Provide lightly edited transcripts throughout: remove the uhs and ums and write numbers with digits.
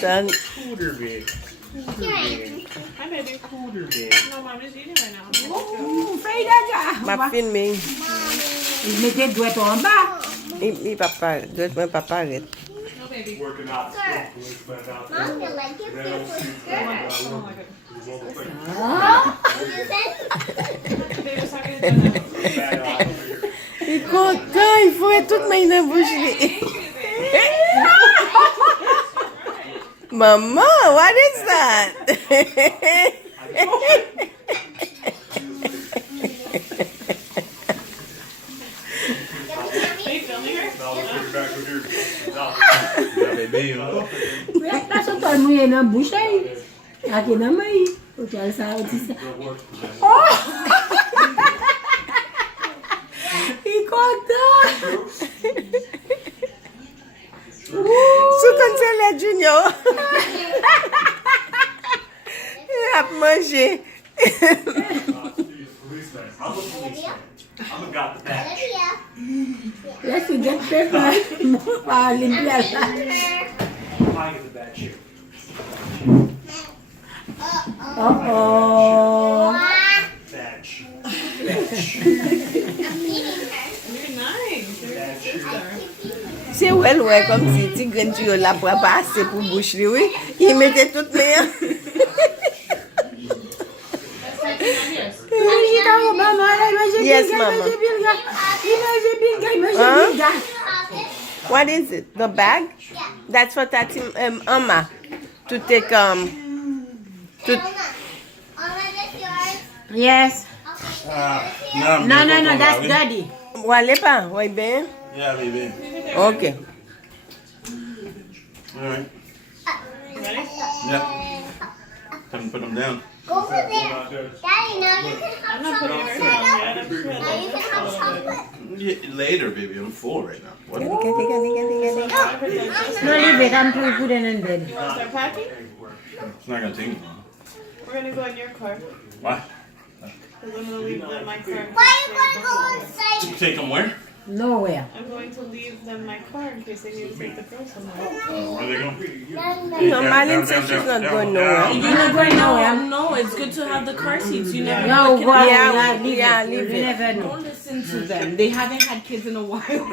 Done. Cooter big. Hi, baby. Cooter big. No, mommy's eating right now. Ma filming. Mettez le doigt en bas. Mi papa, doit mon papa arrête. No, baby. Working out. Mom, you like your paper skirt? Baby was talking to Jonah. Il est content, il faut toute main dans la bouche. Mama, what is that? Are you filming her? Là, ça t'a mouillé dans la bouche. Aqui na mãe. O que ela sabe disso. Oh! E conta! Soutan c'est le junior. Il a mangé. I'm got the badge. Olivia. Let's get paper. Para limpiar. I get the badge here. Oh. Badge. You're nice. C'est ouais, comme si tu gagnes tu la pour passer pour bouche lui, oui. Il mettait toutes les Yes, mama. What is it? The bag? That's for Tati Amma to take to Alma, this yours? Yes. No, that's daddy. Wale pas, ouais ben. Yeah, baby. Okay. All right. Ready? Yeah. Time to put them down. Go over there. Daddy, now you can I'm have not putting her chocolate. down yet. I'm sure Now you can have chocolate. Yeah, later, baby. I'm full right now. What? No, leave it. I'm too good in bed. You want to start packing? It's not gonna take me long. We're going to go in your car. Why? Because I'm going to leave them my car. Why are you going to go inside? You take them where? Nowhere. I'm going to leave them my car in case they need to take the girls somewhere. Where are they going? No, Marlene says she's not going nowhere. You're not going nowhere. No, it's good to have the car seats. You never No, know. well, Yeah, leave yeah, it. leave You it. never know. Don't listen to them. They haven't had kids in a while.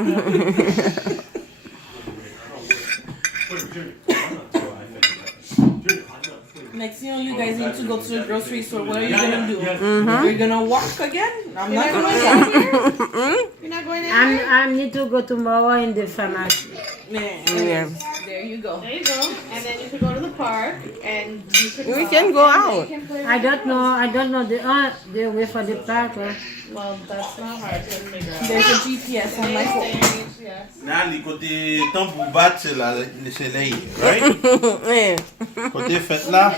Next thing you know, you guys need to go to the grocery store. What are you gonna do? You're gonna walk again? I'm not gonna walk. You're not going in? I need to go tomorrow in the pharmacy. Yeah. There you go. There you go. And then you can go to the park and you can We can go out. I don't know the way for the park. Well, that's not hard to figure out. There's a GPS on my phone. Yes. Nali, côté temps pour battre, c'est là, c'est là, right? Yeah. Côté fête là.